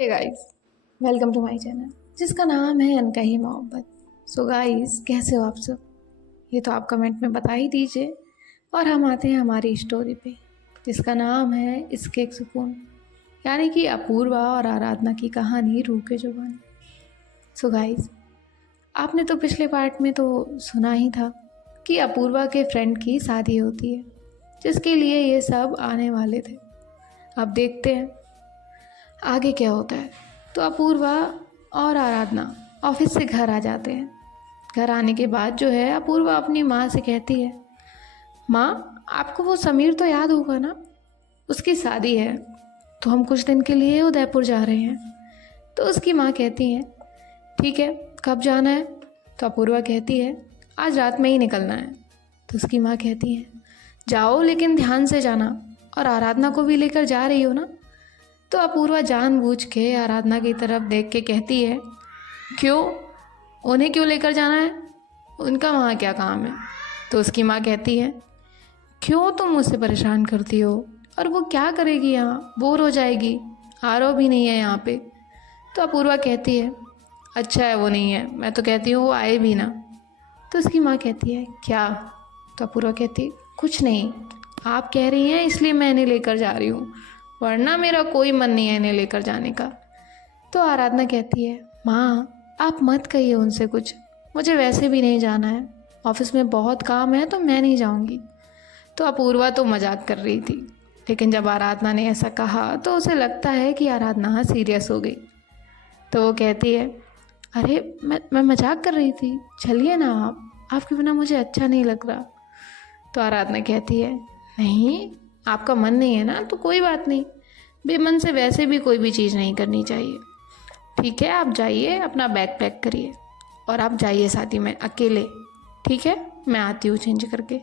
Hey guys, welcome to my channel जिसका नाम है अनकही मोहब्बत। सो गाइस, कैसे हो आप सब? ये तो आप कमेंट में बता ही दीजिए। और हम आते हैं हमारी स्टोरी पे, जिसका नाम है इसके एक सुकून, यानी कि अपूर्वा और आराधना की कहानी रूह के जुबान। सो गाइस, आपने तो पिछले पार्ट में तो सुना ही था कि अपूर्वा के फ्रेंड की शादी होती है, जिसके लिए ये सब आने वाले थे। अब देखते हैं आगे क्या होता है। तो अपूर्वा और आराधना ऑफिस से घर आ जाते हैं। घर आने के बाद जो है, अपूर्वा अपनी माँ से कहती है, माँ आपको वो समीर तो याद होगा ना, उसकी शादी है तो हम कुछ दिन के लिए उदयपुर जा रहे हैं। तो उसकी माँ कहती है, ठीक है, कब जाना है? तो अपूर्वा कहती है, आज रात में ही निकलना है। तो उसकी माँ कहती है, जाओ लेकिन ध्यान से जाना, और आराधना को भी लेकर जा रही हो ना? तो अपूर्वा जानबूझ के आराधना की तरफ देख के कहती है, क्यों, उन्हें क्यों लेकर जाना है? उनका वहाँ क्या काम है? तो उसकी माँ कहती है, क्यों तुम मुझसे परेशान करती हो, और वो क्या करेगी यहाँ, बोर हो जाएगी, आरव भी नहीं है यहाँ पे। तो अपूर्वा कहती है, अच्छा है वो नहीं है, मैं तो कहती हूँ वो आए भी ना। तो उसकी माँ कहती है, क्या? तो अपूर्वा कहती है, कुछ नहीं, आप कह रही हैं इसलिए मैं इन्हें लेकर जा रही हूँ, वरना मेरा कोई मन नहीं है इन्हें लेकर जाने का। तो आराधना कहती है, माँ आप मत कहिए उनसे कुछ, मुझे वैसे भी नहीं जाना है, ऑफिस में बहुत काम है तो मैं नहीं जाऊँगी। तो अपूर्वा तो मजाक कर रही थी, लेकिन जब आराधना ने ऐसा कहा तो उसे लगता है कि आराधना सीरियस हो गई। तो वो कहती है, अरे मैं मजाक कर रही थी, चलिए ना आपके बिना मुझे अच्छा नहीं लग रहा। तो आराधना कहती है, नहीं, आपका मन नहीं है ना तो कोई बात नहीं, बेमन से वैसे भी कोई भी चीज़ नहीं करनी चाहिए। ठीक है, आप जाइए, अपना बैग पैक करिए और आप जाइए शादी में अकेले, ठीक है, मैं आती हूँ चेंज करके।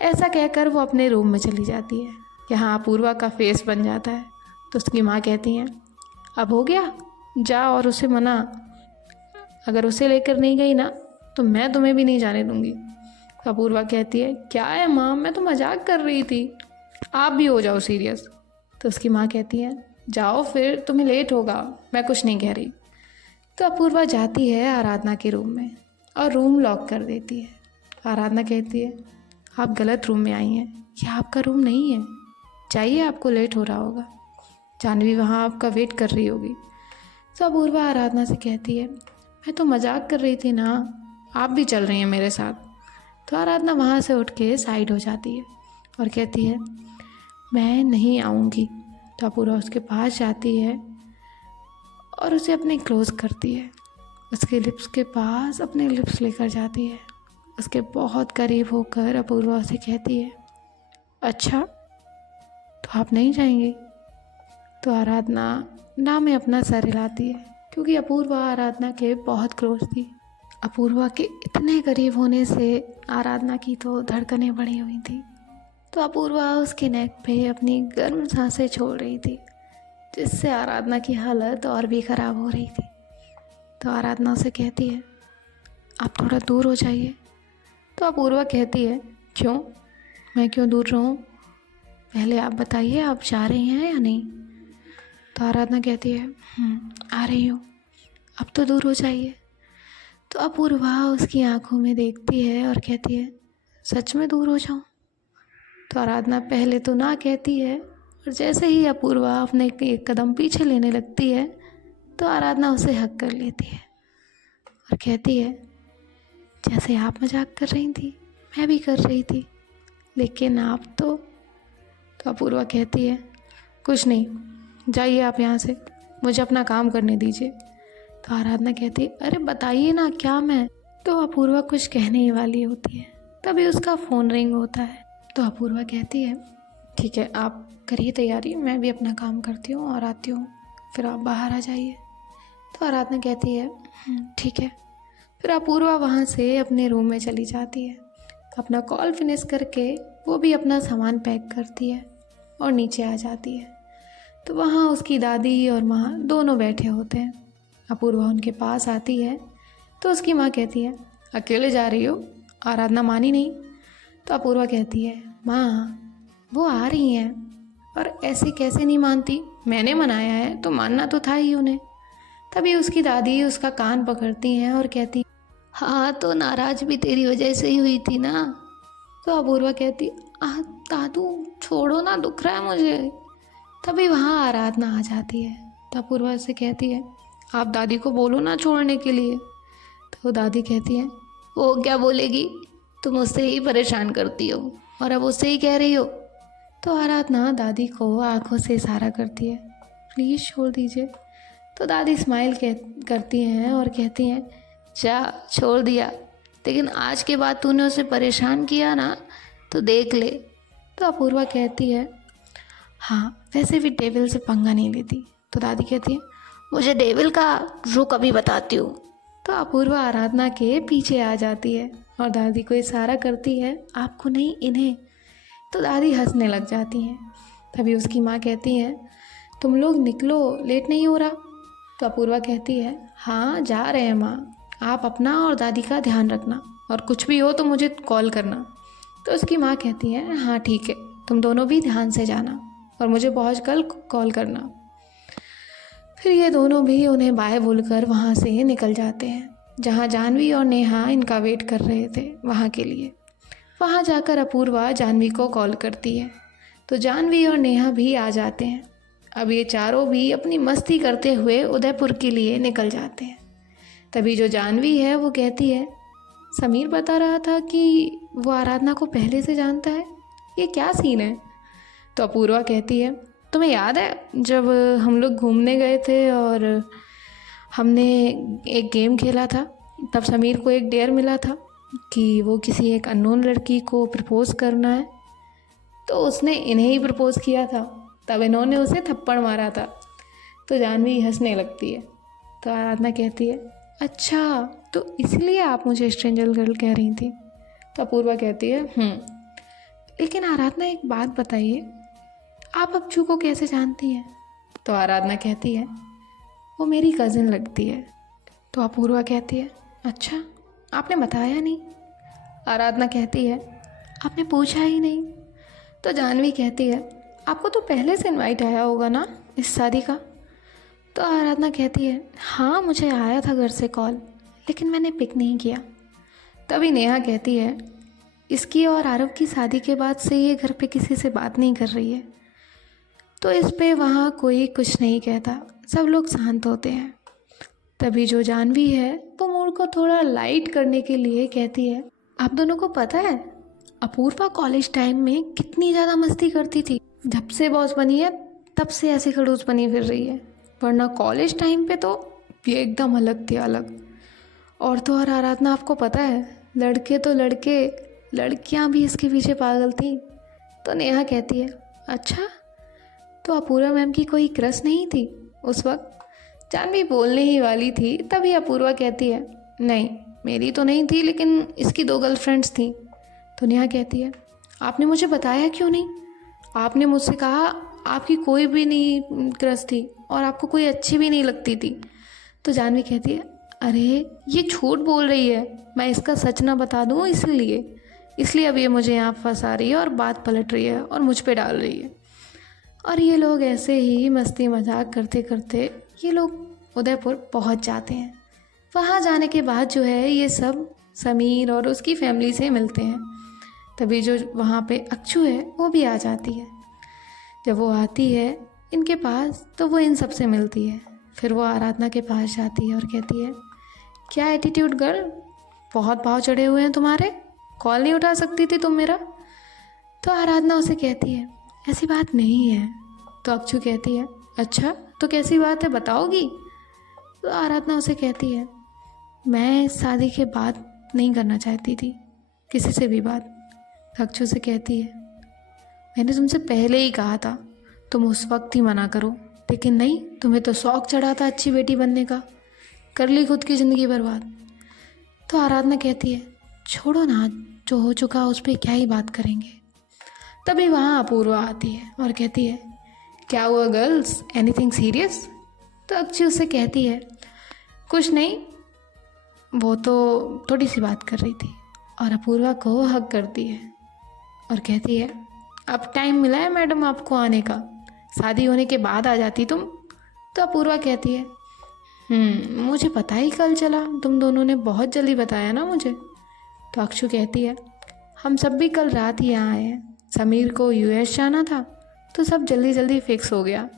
ऐसा कहकर वो अपने रूम में चली जाती है। यहाँ अपूर्वा का फेस बन जाता है। तो उसकी माँ कहती हैं, अब हो गया, जा और उसे मना, अगर उसे लेकर नहीं गई ना तो मैं तुम्हें भी नहीं जाने दूंगी। तो अपूर्वा कहती है, क्या है माँ, मैं तो मजाक कर रही थी, आप भी हो जाओ सीरियस। तो उसकी माँ कहती है, जाओ फिर, तुम्हें लेट होगा, मैं कुछ नहीं कह रही। तो अपूर्वा जाती है आराधना के रूम में और रूम लॉक कर देती है। आराधना कहती है, आप गलत रूम में आई हैं, यह आपका रूम नहीं है, जाइए, आपको लेट हो रहा होगा, जानवी वहाँ आपका वेट कर रही होगी। तो अपूर्वा आराधना से कहती है, मैं तो मजाक कर रही थी ना, आप भी चल रही हैं मेरे साथ। तो आराधना वहाँ से उठ के साइड हो जाती है और कहती है, मैं नहीं आऊँगी। तो अपूर्वा उसके पास जाती है और उसे अपने क्लोज करती है, उसके लिप्स के पास अपने लिप्स लेकर जाती है। उसके बहुत करीब होकर अपूर्वा उसे कहती है, अच्छा तो आप नहीं जाएंगी? तो आराधना ना में अपना सर हिलाती है, क्योंकि अपूर्वा आराधना के बहुत क्लोज थी। अपूर्वा के इतने करीब होने से आराधना की तो धड़कनें बढ़ी हुई थी। तो अपूर्वा उसके नेक पे अपनी गर्म सांसें छोड़ रही थी, जिससे आराधना की हालत और भी ख़राब हो रही थी। तो आराधना उसे कहती है, आप थोड़ा दूर हो जाइए। तो अपूर्वा कहती है, क्यों, मैं क्यों दूर रहूं, पहले आप बताइए, आप जा रही हैं या नहीं? तो आराधना कहती है, आ रही हूँ, अब तो दूर हो जाइए। तो अपूर्वा उसकी आंखों में देखती है और कहती है, सच में दूर हो जाऊँ? तो आराधना पहले तो ना कहती है, और जैसे ही अपूर्वा अपने एक कदम पीछे लेने लगती है तो आराधना उसे हक कर लेती है और कहती है, जैसे आप मजाक कर रही थी मैं भी कर रही थी, लेकिन आप तो अपूर्वा कहती है, कुछ नहीं, जाइए आप यहाँ से, मुझे अपना काम करने दीजिए। तो आराधना कहती है, अरे बताइए ना क्या मैं। तो अपूर्वा कुछ कहने ही वाली होती है, तभी उसका फ़ोन रिंग होता है। तो अपूर्वा कहती है, ठीक है, आप करिए तैयारी, मैं भी अपना काम करती हूँ और आती हूँ, फिर आप बाहर आ जाइए। तो आराधना कहती है, ठीक है। फिर अपूर्वा वहाँ से अपने रूम में चली जाती है। अपना कॉल फिनिश करके वो भी अपना सामान पैक करती है और नीचे आ जाती है। तो वहाँ उसकी दादी और माँ दोनों बैठे होते हैं। अपूर्वा उनके पास आती है तो उसकी माँ कहती है, अकेले जा रही हो? आराधना मानी नहीं। तो अपूर्वा कहती है, माँ वो आ रही हैं, और ऐसे कैसे नहीं मानती, मैंने मनाया है तो मानना तो था ही उन्हें। तभी उसकी दादी उसका कान पकड़ती हैं और कहती, हाँ तो नाराज भी तेरी वजह से ही हुई थी ना। तो अपूर्वा कहती, आह दादू छोड़ो ना, दुख रहा है मुझे। तभी वहाँ आराधना आ जाती है। तो अपूर्वा से कहती है, आप दादी को बोलो ना छोड़ने के लिए। तो दादी कहती है, वो क्या बोलेगी, तुम उससे ही परेशान करती हो और अब उससे ही कह रही हो। तो आराधना दादी को आंखों से इशारा करती है, प्लीज़ छोड़ दीजिए। तो दादी स्माइल करती हैं और कहती हैं, जा छोड़ दिया, लेकिन आज के बाद तूने उसे परेशान किया ना तो देख ले। तो अपूर्वा कहती है, हाँ वैसे भी डेविल से पंगा नहीं लेती। तो दादी कहती है, मुझे डेविल का रुख अभी बताती हूँ। तो अपूर्वा आराधना के पीछे आ जाती है और दादी को इशारा करती है, आपको नहीं इन्हें। तो दादी हंसने लग जाती हैं। तभी उसकी माँ कहती है, तुम लोग निकलो, लेट नहीं हो रहा। तो अपूर्वा कहती है, हाँ जा रहे हैं माँ, आप अपना और दादी का ध्यान रखना और कुछ भी हो तो मुझे कॉल करना। तो उसकी माँ कहती है, हाँ ठीक है, तुम दोनों भी ध्यान से जाना और मुझे पहुँच कर कॉल करना। फिर ये दोनों भी उन्हें बाय बोलकर वहाँ से निकल जाते हैं, जहाँ जानवी और नेहा इनका वेट कर रहे थे वहाँ के लिए। वहाँ जाकर अपूर्वा जानवी को कॉल करती है तो जानवी और नेहा भी आ जाते हैं। अब ये चारों भी अपनी मस्ती करते हुए उदयपुर के लिए निकल जाते हैं। तभी जो जानवी है वो कहती है, समीर बता रहा था कि वो आराधना को पहले से जानता है, ये क्या सीन है। तो अपूर्वा कहती है, तुम्हें याद है जब हम लोग घूमने गए थे और हमने एक गेम खेला था, तब समीर को एक डेयर मिला था कि वो किसी एक अननोन लड़की को प्रपोज़ करना है, तो उसने इन्हें ही प्रपोज़ किया था, तब इन्होंने उसे थप्पड़ मारा था। तो जानवी हंसने लगती है। तो आराधना कहती है, अच्छा तो इसलिए आप मुझे स्ट्रेंजर गर्ल कह रही थी। तो अपूर्वा कहती है, लेकिन आराधना एक बात बताइए, आप अक्षू को कैसे जानती हैं। तो आराधना कहती है, वो मेरी कज़िन लगती है। तो अपूर्वा कहती है, अच्छा आपने बताया नहीं। आराधना कहती है, आपने पूछा ही नहीं। तो जानवी कहती है, आपको तो पहले से इनवाइट आया होगा ना इस शादी का। तो आराधना कहती है, हाँ मुझे आया था घर से कॉल, लेकिन मैंने पिक नहीं किया। तभी नेहा कहती है, इसकी और आरव की शादी के बाद से ये घर पे किसी से बात नहीं कर रही है। तो इस पे वहाँ कोई कुछ नहीं कहता, सब लोग शांत होते हैं। तभी जो जानवी है वो मूड को थोड़ा लाइट करने के लिए कहती है, आप दोनों को पता है अपूर्वा कॉलेज टाइम में कितनी ज़्यादा मस्ती करती थी, जब से बॉस बनी है तब से ऐसी खड़ूस बनी फिर रही है, वरना कॉलेज टाइम पे तो ये एकदम अलग थी, अलग। और तो और आराधना आपको पता है, लड़के तो लड़के, लड़कियां भी इसके पीछे पागल थी। तो नेहा कहती है, अच्छा तो अपूर्वा मैम की कोई क्रश नहीं थी उस वक्त। जानवी बोलने ही वाली थी, तभी अपूर्वा कहती है, नहीं मेरी तो नहीं थी, लेकिन इसकी 2 गर्लफ्रेंड्स थी। तो नेहा कहती है, आपने मुझे बताया क्यों नहीं, आपने मुझसे कहा आपकी कोई भी नहीं क्रश थी और आपको कोई अच्छी भी नहीं लगती थी। तो जानवी कहती है, अरे ये झूठ बोल रही है, मैं इसका सच ना बता दूँ इसलिए अब ये मुझे यहाँ फंसा रही है और बात पलट रही है और मुझ पे डाल रही है। और ये लोग ऐसे ही मस्ती मजाक करते करते ये लोग उदयपुर पहुँच जाते हैं। वहाँ जाने के बाद जो है ये सब समीर और उसकी फैमिली से मिलते हैं। तभी जो वहाँ पे अक्षु है वो भी आ जाती है। जब वो आती है इनके पास तो वो इन सब से मिलती है। फिर वो आराधना के पास जाती है और कहती है, क्या एटीट्यूड गर्ल, बहुत भाव चढ़े हुए हैं तुम्हारे, कॉल नहीं उठा सकती थी तुम मेरा। तो आराधना उसे कहती है, ऐसी बात नहीं है। तो अक्षु कहती है, अच्छा तो कैसी बात है बताओगी। तो आराधना उसे कहती है, मैं इस शादी के बाद नहीं करना चाहती थी किसी से भी बात। अक्षु से कहती है, मैंने तुमसे पहले ही कहा था तुम उस वक्त ही मना करो, लेकिन नहीं, तुम्हें तो शौक चढ़ा था अच्छी बेटी बनने का, कर ली खुद की ज़िंदगी बर्बाद। तो आराधना कहती है, छोड़ो ना, जो हो चुका उस पर क्या ही बात करेंगे। तभी वहाँ अपूर्वा आती है और कहती है, क्या हुआ गर्ल्स, एनीथिंग सीरियस। तो अक्षु उससे कहती है, कुछ नहीं, वो तो थोड़ी सी बात कर रही थी। और अपूर्वा को हग करती है और कहती है, अब टाइम मिला है मैडम आपको आने का, शादी होने के बाद आ जाती तुम। तो अपूर्वा कहती है मुझे पता ही कल चला, तुम दोनों ने बहुत जल्दी बताया ना मुझे। तो अक्षु कहती है हम सब भी कल रात ही यहाँ आए हैं, समीर को यूएस जाना था तो सब जल्दी जल्दी फिक्स हो गया,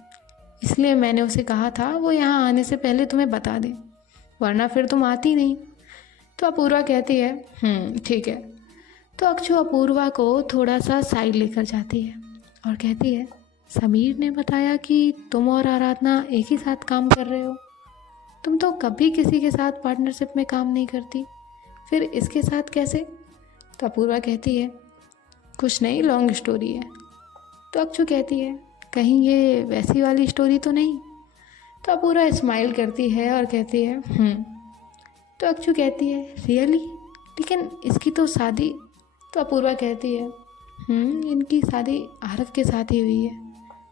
इसलिए मैंने उसे कहा था वो यहाँ आने से पहले तुम्हें बता दे, वरना फिर तुम आती नहीं। तो अपूर्वा कहती है ठीक है। तो अक्षु अपूर्वा को थोड़ा सा साइड लेकर जाती है और कहती है समीर ने बताया कि तुम और आराधना एक ही साथ काम कर रहे हो, तुम तो कभी किसी के साथ पार्टनरशिप में काम नहीं करती, फिर इसके साथ कैसे। तो अपूर्वा कहती है कुछ नहीं, लॉन्ग स्टोरी है। तो अक्षु कहती है कहीं ये वैसी वाली स्टोरी तो नहीं। तो अपूर्वा स्माइल करती है और कहती है तो अक्षु कहती है रियली, लेकिन इसकी तो शादी। तो अपूर्वा कहती है इनकी शादी आरव के साथ ही हुई है।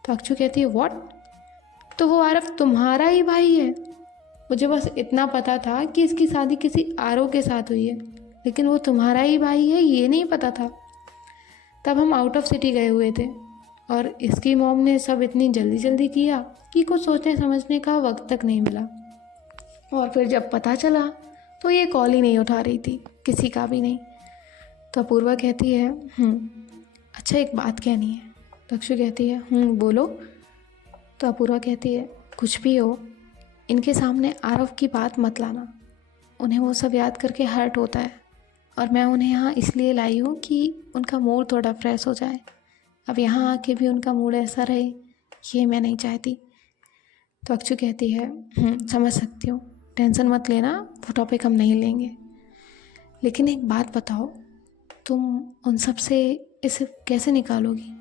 तो अक्षु कहती है व्हाट, तो वो आरव तुम्हारा ही भाई है। मुझे बस इतना पता था कि इसकी शादी किसी आरव के साथ हुई है, लेकिन वो तुम्हारा ही भाई है ये नहीं पता था। तब हम आउट ऑफ सिटी गए हुए थे और इसकी मॉम ने सब इतनी जल्दी जल्दी किया कि कुछ सोचने समझने का वक्त तक नहीं मिला, और फिर जब पता चला तो ये कॉल ही नहीं उठा रही थी, किसी का भी नहीं। तो अपूर्वा कहती है अच्छा एक बात कहनी है। तो अक्षु कहती है बोलो। तो अपूर्वा कहती है कुछ भी हो इनके सामने आरव की बात मत लाना, उन्हें वो सब याद करके हर्ट होता है, और मैं उन्हें यहाँ इसलिए लाई हूँ कि उनका मूड थोड़ा फ्रेश हो जाए। अब यहाँ आके भी उनका मूड ऐसा रहे ये मैं नहीं चाहती। तो अक्षु कहती है समझ सकती हूँ, टेंशन मत लेना, वो टॉपिक हम नहीं लेंगे, लेकिन एक बात बताओ तुम उन सब से इसे कैसे निकालोगी।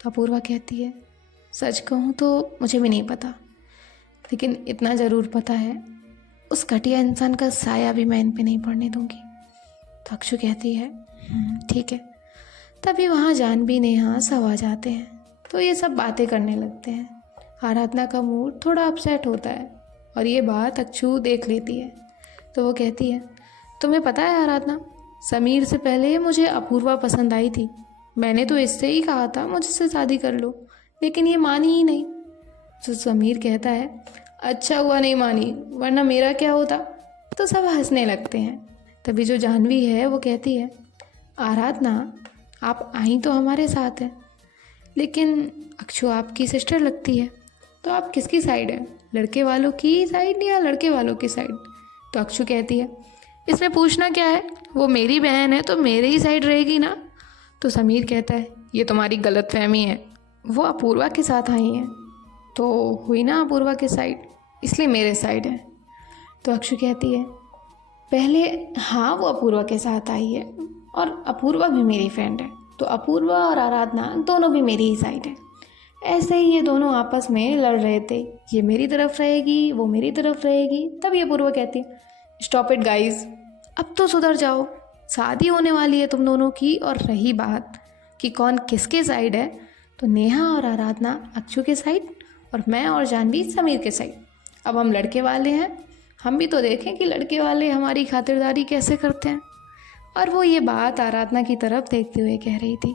तो अपूर्वा कहती है सच कहूँ तो मुझे भी नहीं पता, लेकिन इतना ज़रूर पता है उस घटिया इंसान का साया भी मैं इन पे नहीं पड़ने दूंगी। तो अक्षु कहती है ठीक है। तभी वहाँ जानवी नेहा सब आ जाते हैं, तो ये सब बातें करने लगते हैं। आराधना का मूड थोड़ा अपसेट होता है और ये बात अक्षु देख लेती है। तो वो कहती है तुम्हें पता है आराधना, समीर से पहले मुझे अपूर्वा पसंद आई थी, मैंने तो इससे ही कहा था मुझसे शादी कर लो, लेकिन ये मानी ही नहीं। तो समीर कहता है अच्छा हुआ नहीं मानी, वरना मेरा क्या होता। तो सब हंसने लगते हैं। तभी जो जानवी है वो कहती है आराधना आप आई तो हमारे साथ है, लेकिन अक्षु आपकी सिस्टर लगती है, तो आप किसकी साइड है, लड़के वालों की साइड या लड़के वालों की साइड। तो अक्षु कहती है इसमें पूछना क्या है, वो मेरी बहन है तो मेरे ही साइड रहेगी ना। तो समीर कहता है ये तुम्हारी गलतफहमी है, वो अपूर्वा के साथ आई हैं तो हुई ना अपूर्वा के साइड, इसलिए मेरे साइड है। तो अक्षु कहती है पहले हाँ वो अपूर्वा के साथ आई है और अपूर्वा भी मेरी फ्रेंड है, तो अपूर्वा और आराधना दोनों भी मेरी ही साइड है। ऐसे ही ये दोनों आपस में लड़ रहे थे, ये मेरी तरफ रहेगी वो मेरी तरफ रहेगी। तब ये अपूर्वा कहती है स्टॉप इट गाइज, अब तो सुधर जाओ, शादी होने वाली है तुम दोनों की। और रही बात कि कौन किसके साइड है, तो नेहा और आराधना अक्षु के साइड और मैं और जानवी समीर के साइड। अब हम लड़के वाले हैं, हम भी तो देखें कि लड़के वाले हमारी खातिरदारी कैसे करते हैं। और वो ये बात आराधना की तरफ देखते हुए कह रही थी।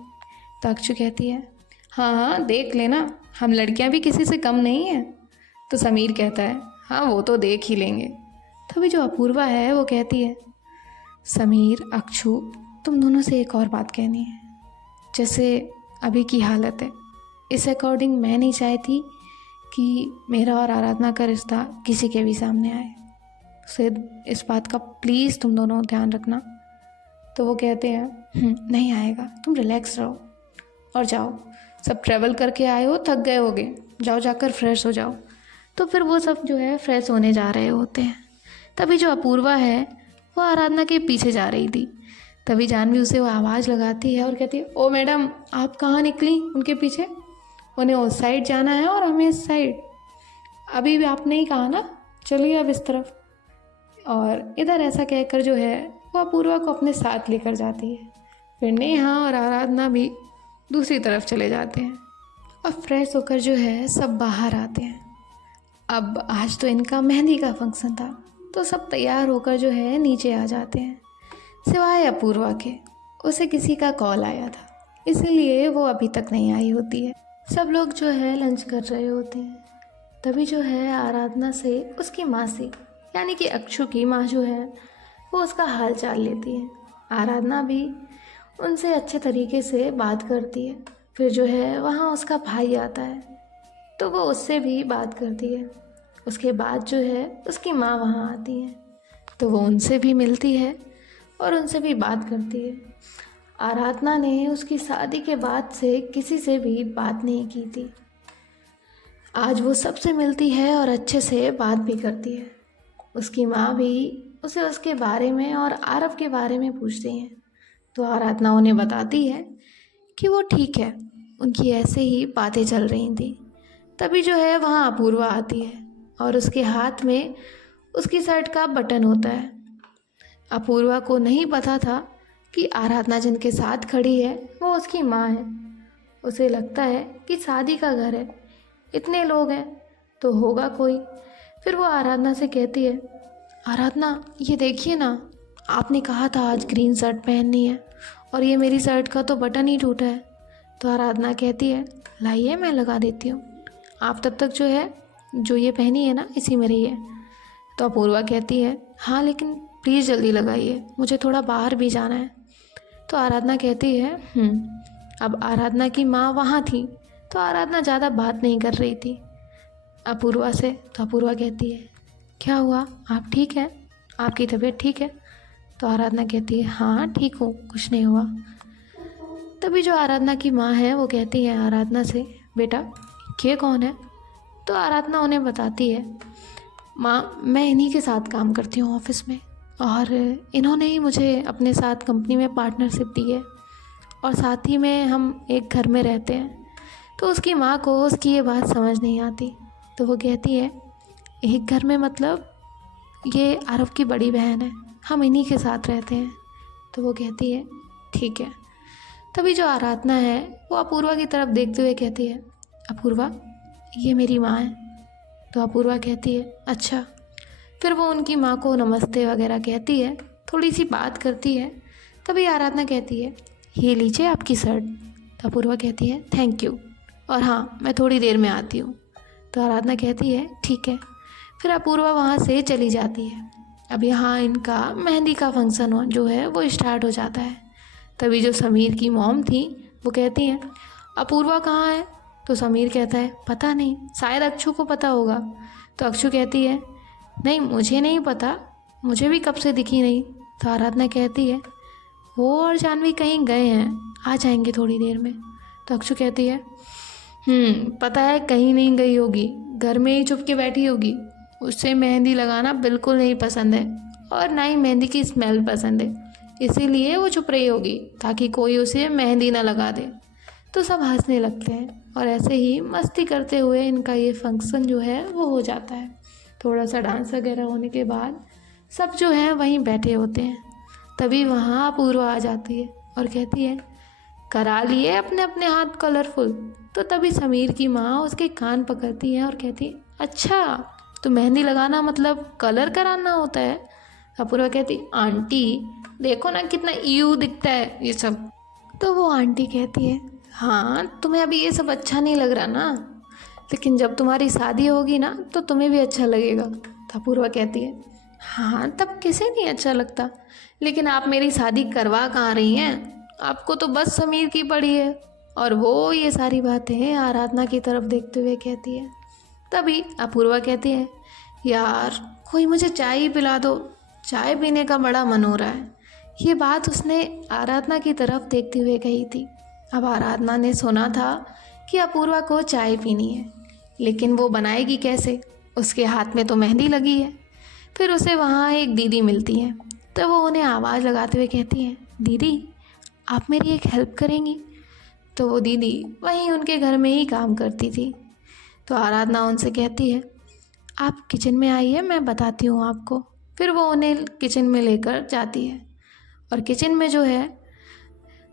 तो अक्षु कहती है हाँ हाँ देख लेना, हम लड़कियां भी किसी से कम नहीं हैं। तो समीर कहता है हाँ वो तो देख ही लेंगे। तभी जो अपूर्वा है वो कहती है समीर अक्षु तुम दोनों से एक और बात कहनी है। जैसे अभी की हालत है इस अकॉर्डिंग मैं नहीं चाहती कि मेरा और आराधना का रिश्ता किसी के भी सामने आए, से इस बात का प्लीज़ तुम दोनों ध्यान रखना। तो वो कहते हैं नहीं आएगा, तुम रिलैक्स रहो और जाओ, सब ट्रैवल करके आए हो थक गए होगे, जाओ जाकर फ्रेश हो जाओ। तो फिर वो सब जो है फ्रेश होने जा रहे होते हैं। तभी जो अपूर्वा है वो आराधना के पीछे जा रही थी। तभी जानवी उसे वो आवाज़ लगाती है और कहती है ओ मैडम आप कहाँ निकली उनके पीछे, उन्हें उस साइड जाना है और हमें इस साइड, अभी भी आपने ही कहा ना, चलिए अब इस तरफ। और इधर ऐसा कहकर जो है वो अपूर्वा को अपने साथ लेकर जाती है। फिर नेहा और आराधना भी दूसरी तरफ चले जाते हैं और फ्रेश होकर जो है सब बाहर आते हैं। अब आज तो इनका मेहंदी का फंक्शन था, तो सब तैयार होकर जो है नीचे आ जाते हैं, सिवाय अपूर्वा के। उसे किसी का कॉल आया था, इसीलिए वो अभी तक नहीं आई होती है। सब लोग जो है लंच कर रहे होते हैं। तभी जो है आराधना से उसकी माँ से, यानी कि अक्षु की माँ जो है वो उसका हाल चाल लेती है। आराधना भी उनसे अच्छे तरीके से बात करती है। फिर जो है वहाँ उसका भाई आता है तो वो उससे भी बात करती है। उसके बाद जो है उसकी माँ वहाँ आती है तो वो उनसे भी मिलती है और उनसे भी बात करती है। आराधना ने उसकी शादी के बाद से किसी से भी बात नहीं की थी। आज वो सबसे मिलती है और अच्छे से बात भी करती है। उसकी माँ भी उसे उसके बारे में और आरव के बारे में पूछती हैं तो आराधना उन्हें बताती है कि वो ठीक है, उनकी ऐसे ही बातें चल रही थी। तभी जो है वहाँ अपूर्वा आती है और उसके हाथ में उसकी शर्ट का बटन होता है। अपूर्वा को नहीं पता था कि आराधना जिनके साथ खड़ी है वो उसकी माँ है। उसे लगता है कि शादी का घर है, इतने लोग हैं तो होगा कोई। फिर वो आराधना से कहती है, आराधना ये देखिए ना, आपने कहा था आज ग्रीन शर्ट पहननी है और ये मेरी शर्ट का तो बटन ही टूटा है। तो आराधना कहती है, लाइए मैं लगा देती हूँ, आप तब तक जो है जो ये पहनी है ना इसी में रहिए। तो अपूर्वा कहती है, हाँ लेकिन प्लीज़ जल्दी लगाइए, मुझे थोड़ा बाहर भी जाना है। तो आराधना कहती है अब आराधना की माँ वहाँ थी तो आराधना ज़्यादा बात नहीं कर रही थी अपूर्वा से। तो अपूर्वा कहती है, क्या हुआ, आप ठीक हैं, आपकी तबीयत ठीक है? तो आराधना कहती है, हाँ ठीक हूँ, कुछ नहीं हुआ। तभी जो आराधना की माँ है वो कहती है आराधना से, बेटा ये कौन है? तो आराधना उन्हें बताती है, माँ मैं इन्हीं के साथ काम करती हूँ ऑफिस में और इन्होंने ही मुझे अपने साथ कंपनी में पार्टनरशिप दी है और साथ ही में हम एक घर में रहते हैं। तो उसकी माँ को उसकी ये बात समझ नहीं आती तो वो कहती है, एक घर में मतलब ये आरव की बड़ी बहन है, हम इन्हीं के साथ रहते हैं। तो वो कहती है ठीक है। तभी जो आराधना है वो अपूर्वा की तरफ देखते हुए कहती है, अपूर्वा ये मेरी माँ है। तो अपूर्वा कहती है, अच्छा। फिर वो उनकी माँ को नमस्ते वगैरह कहती है, थोड़ी सी बात करती है। तभी आराधना कहती है, ये लीजिए आपकी शर्ट। तो अपूर्वा कहती है, थैंक यू, और हाँ मैं थोड़ी देर में आती हूँ। तो आराधना कहती है ठीक है। फिर अपूर्वा वहाँ से चली जाती है। अब यहाँ इनका मेहंदी का फंक्शन जो है वो स्टार्ट हो जाता है। तभी जो समीर की मॉम थी वो कहती हैं, अपूर्वा कहाँ है? तो समीर कहता है, पता नहीं, शायद अक्षु को पता होगा। तो अक्षु कहती है, नहीं मुझे नहीं पता, मुझे भी कब से दिखी नहीं। तो आराधना कहती है, वो और जानवी कहीं गए हैं, आ जाएंगे थोड़ी देर में। तो अक्षु कहती है, पता है कहीं नहीं गई होगी, घर में ही चुप के बैठी होगी, उससे मेहंदी लगाना बिल्कुल नहीं पसंद है और ना ही मेहंदी की स्मेल पसंद है, इसीलिए वो चुप रही होगी ताकि कोई उसे मेहंदी ना लगा दे। तो सब हंसने लगते हैं और ऐसे ही मस्ती करते हुए इनका ये फंक्शन जो है वो हो जाता है। थोड़ा सा डांस वगैरह होने के बाद सब जो है वहीं बैठे होते हैं। तभी वहाँ अपूर्वा आ जाती है और कहती है, करा लिए अपने अपने हाथ कलरफुल। तो तभी समीर की माँ उसके कान पकड़ती है और कहती है, अच्छा तो मेहंदी लगाना मतलब कलर कराना होता है? अपूर्वा कहती, आंटी देखो ना कितना ईयू दिखता है ये सब। तो वो आंटी कहती है, हाँ तुम्हें अभी ये सब अच्छा नहीं लग रहा ना, लेकिन जब तुम्हारी शादी होगी ना तो तुम्हें भी अच्छा लगेगा। तो अपूर्वा कहती है, हाँ तब किसे नहीं अच्छा लगता, लेकिन आप मेरी शादी करवा कहाँ रही हैं? आपको तो बस समीर की पड़ी है। और वो ये सारी बातें आराधना की तरफ देखते हुए कहती है। तभी अपूर्वा कहती है, यार कोई मुझे चाय ही पिला दो, चाय पीने का बड़ा मन हो रहा है। ये बात उसने आराधना की तरफ देखते हुए कही थी। अब आराधना ने सुना था कि अपूर्वा को चाय पीनी है, लेकिन वो बनाएगी कैसे, उसके हाथ में तो मेहंदी लगी है। फिर उसे वहाँ एक दीदी मिलती है तो वो उन्हें आवाज़ लगाते हुए कहती है, दीदी आप मेरी एक हेल्प करेंगी? तो वो दीदी वहीं उनके घर में ही काम करती थी। तो आराधना उनसे कहती है, आप किचन में आइए, मैं बताती हूँ आपको। फिर वो उन्हें किचन में लेकर जाती है और किचन में जो है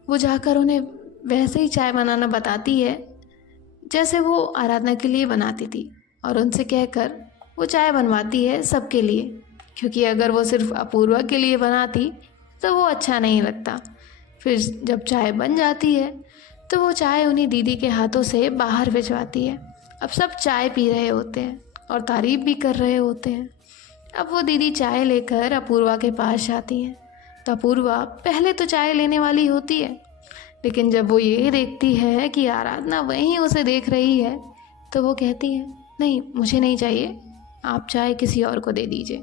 वो जाकर उन्हें वैसे ही चाय बनाना बताती है जैसे वो आराधना के लिए बनाती थी, और उनसे कहकर वो चाय बनवाती है सबके लिए, क्योंकि अगर वो सिर्फ अपूर्वा के लिए बनाती तो वो अच्छा नहीं लगता। फिर जब चाय बन जाती है तो वो चाय उन्हीं दीदी के हाथों से बाहर भिजवाती है। अब सब चाय पी रहे होते हैं और तारीफ भी कर रहे होते हैं। अब वो दीदी चाय लेकर अपूर्वा के पास जाती है। तो अपूर्वा पहले तो चाय लेने वाली होती है, लेकिन जब वो ये देखती है कि आराधना वहीं उसे देख रही है तो वो कहती है, नहीं मुझे नहीं चाहिए, आप चाय किसी और को दे दीजिए।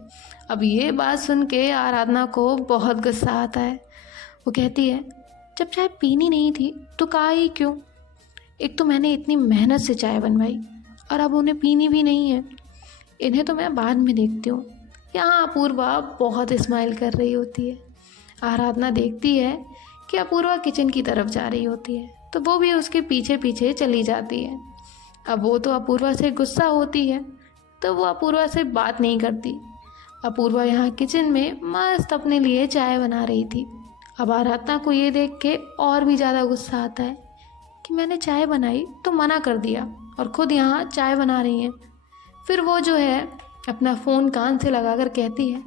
अब ये बात सुन के आराधना को बहुत गुस्सा आता है। वो कहती है, जब चाय पीनी नहीं थी तो कहा ही क्यों? एक तो मैंने इतनी मेहनत से चाय बनवाई और अब उन्हें पीनी भी नहीं है। इन्हें तो मैं बाद में देखती हूँ। यहाँ अपूर्वा बहुत स्माइल कर रही होती है। आराधना देखती है कि अपूर्वा किचन की तरफ जा रही होती है तो वो भी उसके पीछे पीछे चली जाती है। अब वो तो अपूर्वा से गुस्सा होती है तो वो अपूर्वा से बात नहीं करती। अपूर्वा यहाँ किचन में मस्त अपने लिए चाय बना रही थी। अब आराधना को ये देख के और भी ज़्यादा गुस्सा आता है कि मैंने चाय बनाई तो मना कर दिया और ख़ुद यहाँ चाय बना रही हैं। फिर वो जो है अपना फ़ोन कान से लगाकर कहती है,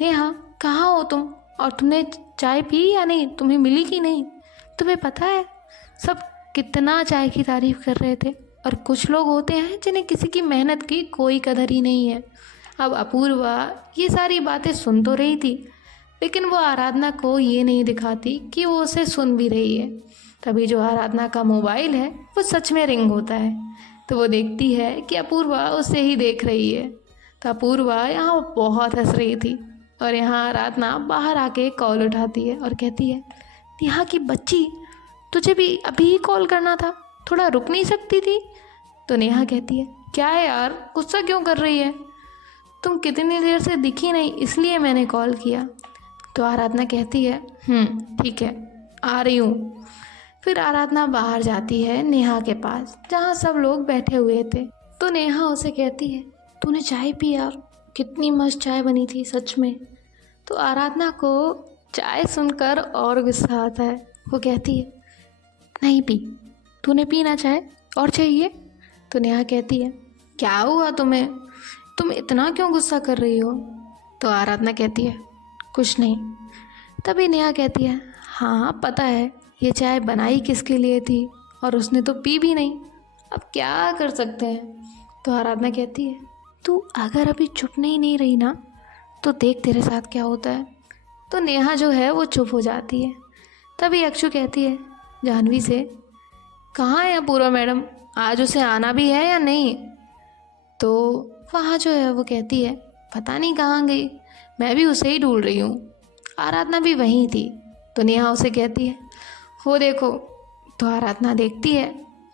नेहा कहाँ हो तुम, और तुमने चाय पी या नहीं, तुम्हें मिली कि नहीं? तुम्हें पता है सब कितना चाय की तारीफ़ कर रहे थे, और कुछ लोग होते हैं जिन्हें किसी की मेहनत की कोई कदर ही नहीं है। अब अपूर्वा ये सारी बातें सुन तो रही थी, लेकिन वो आराधना को ये नहीं दिखाती कि वो उसे सुन भी रही है। तभी जो आराधना का मोबाइल है वो सच में रिंग होता है तो वो देखती है कि अपूर्वा उसे ही देख रही है। तो अपूर्वा यहाँ बहुत हंस रही थी और यहाँ आराधना बाहर आके कॉल उठाती है और कहती है, नेहा की बच्ची, तुझे भी अभी ही कॉल करना था, थोड़ा रुक नहीं सकती थी? तो नेहा कहती है, क्या है यार, गुस्सा क्यों कर रही है? तुम कितनी देर से दिखी नहीं इसलिए मैंने कॉल किया। तो आराधना कहती है, ठीक है, आ रही हूँ। फिर आराधना बाहर जाती है नेहा के पास जहाँ सब लोग बैठे हुए थे। तो नेहा उसे कहती है, तूने चाय पी यार, कितनी मस्त चाय बनी थी सच में। तो आराधना को चाय सुनकर और गुस्सा आता है। वो कहती है, नहीं पी, तूने पी ना चाय, और चाहिए? तो नेहा कहती है, क्या हुआ तुम्हें, तुम इतना क्यों गुस्सा कर रही हो? तो आराधना कहती है, कुछ नहीं। तभी नेहा कहती है, हाँ पता है, ये चाय बनाई किसके लिए थी और उसने तो पी भी नहीं, अब क्या कर सकते हैं। तो आराधना कहती है, तू अगर अभी चुप नहीं रही ना तो देख तेरे साथ क्या होता है। तो नेहा जो है वो चुप हो जाती है। तभी अक्षु कहती है जाह्नवी से, कहाँ है अपूर्वा मैडम, आज उसे आना भी है या नहीं? तो वहाँ जो है वो कहती है, पता नहीं कहाँ गई, मैं भी उसे ही ढूंढ रही हूँ। आराधना भी वहीं थी। तो नेहा उसे कहती है, वो देखो। तो आराधना देखती है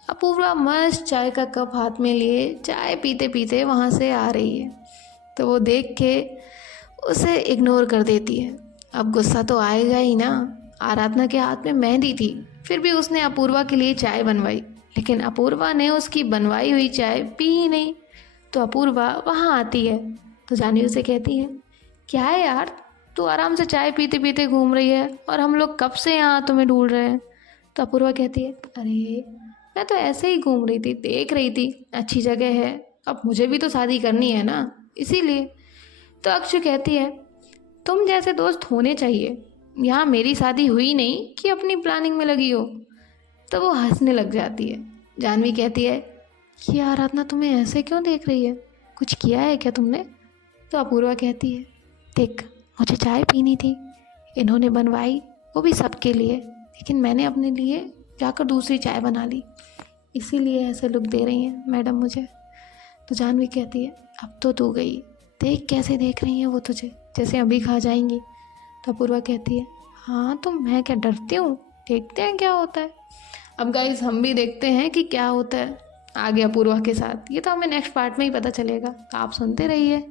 अपूर्वा मस्त चाय का कप हाथ में लिए चाय पीते पीते वहाँ से आ रही है। तो वो देख के उसे इग्नोर कर देती है। अब गुस्सा तो आएगा ही ना, आराधना के हाथ में मेहंदी थी, फिर भी उसने अपूर्वा के लिए चाय बनवाई, लेकिन अपूर्वा ने उसकी बनवाई हुई चाय पी ही नहीं। तो अपूर्वा वहाँ आती है तो जाह्नवी उसे कहती है, क्या है यार, तू आराम से चाय पीते पीते घूम रही है और हम लोग कब से यहाँ तुम्हें ढूंढ रहे हैं। तो अपूर्वा कहती है, अरे मैं तो ऐसे ही घूम रही थी, देख रही थी अच्छी जगह है, अब मुझे भी तो शादी करनी है ना, इसीलिए। तो अक्षु कहती है, तुम जैसे दोस्त होने चाहिए, यहाँ मेरी शादी हुई नहीं कि अपनी प्लानिंग में लगी हो। तो वो हंसने लग जाती है। जाह्नवी कहती है कि आराधना तुम्हें ऐसे क्यों देख रही है, कुछ किया है क्या तुमने? तो अपूर्वा कहती है, देख मुझे चाय पीनी थी, इन्होंने बनवाई, वो भी सबके लिए, लेकिन मैंने अपने लिए जाकर दूसरी चाय बना ली, इसीलिए ऐसे लुक दे रही हैं मैडम मुझे। तो जाह्नवी कहती है, अब तो तू गई, देख कैसे देख रही हैं वो तुझे, जैसे अभी खा जाएंगी। तो अपूर्वा कहती है, हाँ तो मैं क्या डरती हूँ, देखते हैं क्या होता है। अब गाइस हम भी देखते हैं कि क्या होता है आगे अपूर्वा के साथ, ये तो हमें नेक्स्ट पार्ट में ही पता चलेगा। तो आप सुनते रहिए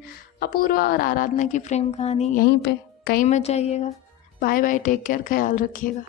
अपूर्वा और आराधना की प्रेम कहानी यहीं पे कहीं मत जाइएगा। बाय बाय, टेक केयर, ख्याल रखिएगा।